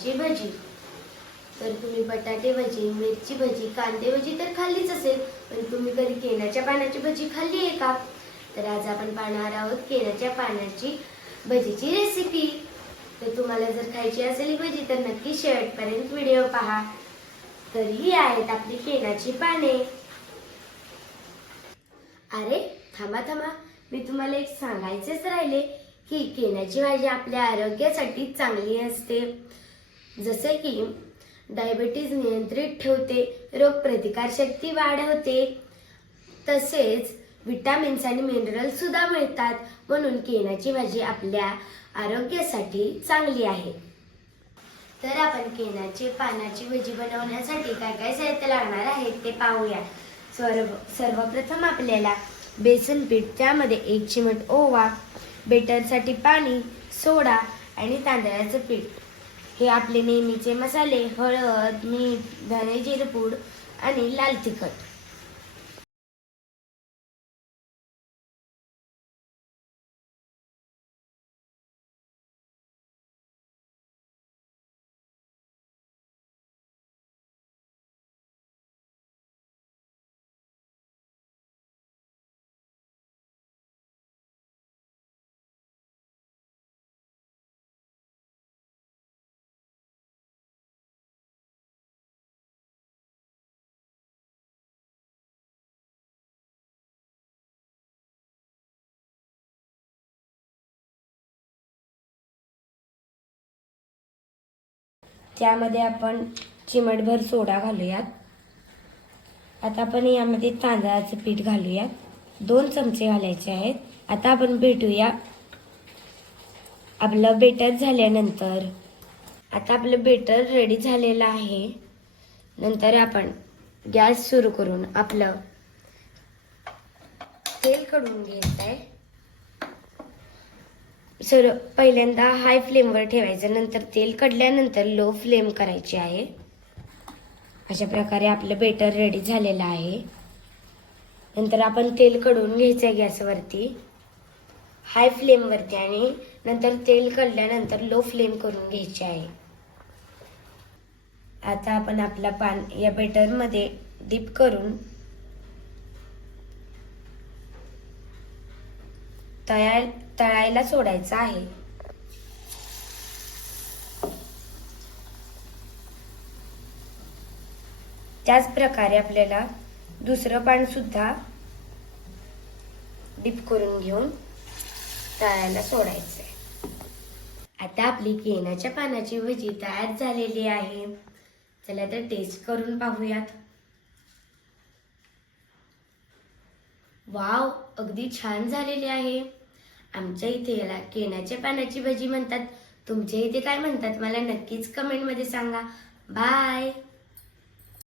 केनाची भजी। तर तुम्ही बटाटे भजी, मिरची भजी, कांदे भजी तर खाल्लीच असेल, पण तुम्ही कधी केनाच्या पानाची भजी खाल्ली आहे का? तर आज आपण पाहणार आहोत केनाच्या पानाची भजीची रेसिपी। तर तुम्हाला जर खायची असेल ही भजी तर नक्की शेवटपर्यंत व्हिडिओ पहा। तर ही आहेत आपली केनाची पाने। अरे थांबा थांबा, मी तुम्हाला एक सांगायचेच राहिले की केनाची भाजी आपल्या आरोग्यासाठी चांगली असते। जसे की डायबिटीज नियंत्रित ठेवते, रोगप्रतिकारशक्ती वाढवते, तसेच विटामिन्स आणि मिनरल्स सुद्धा मिळतात, म्हणून केनाची भाजी आपल्या आरोग्यासाठी चांगली आहे। तर आपण केनाची पानाची भजी बनवण्यासाठी काय काय साहित्य लागणार आहे ते पाहूया। सर्वप्रथम आपल्याला बेसन पीठ, त्यामध्ये 1 चिमट ओवा, बेटरसाठी पाणी, सोडा आणि तांदळाचं पीठ, हे आपले नेहमीचे मसाले, हळद, मीठ, धने जिरे पूड आणि लाल तिखट। त्यामध्ये आपण चिमटभर सोडा घालूयात। आता आपण यामध्ये तांदळाचं पीठ घालूयात, 2 चमचे घालायचे आहेत। आता आपण भेटूया आपलं बेटर झाल्यानंतर। आता आपलं बेटर रेडी झालेलं आहे। नंतर आपण गॅस सुरू करून आपलं तेल कडून घ्यायचं आहे। पहिल्यांदा हाय फ्लेमवर ठेवायचं, नंतर तेल कढल्यानंतर लो फ्लेम करायची आहे। अशा प्रकारे आपलं बेटर रेडी झालेलं आहे। नंतर आपण तेल कडून घ्यायचं आहे गॅसवरती हाय फ्लेमवरती, आणि नंतर तेल कढल्यानंतर लो फ्लेम करून घ्यायची आहे। आता आपण आपला पान या बेटरमध्ये डिप करून तळायला सोडायचं आहे। त्याच प्रकारे आपल्याला दुसरं पान सुद्धा डिप करून घेऊन तळायला सोडायचंय। आता आपली केनाच्या पानाची भजी तयार झालेली आहे। चला तर टेस्ट करून पाहूयात। वाव, अगदी छान झालेली आहे। आमच्या इथे याला केनाच्या पानाची भजी म्हणतात, तुमच्या इथे काय म्हणतात मला नक्कीच कमेंटमध्ये सांगा। बाय।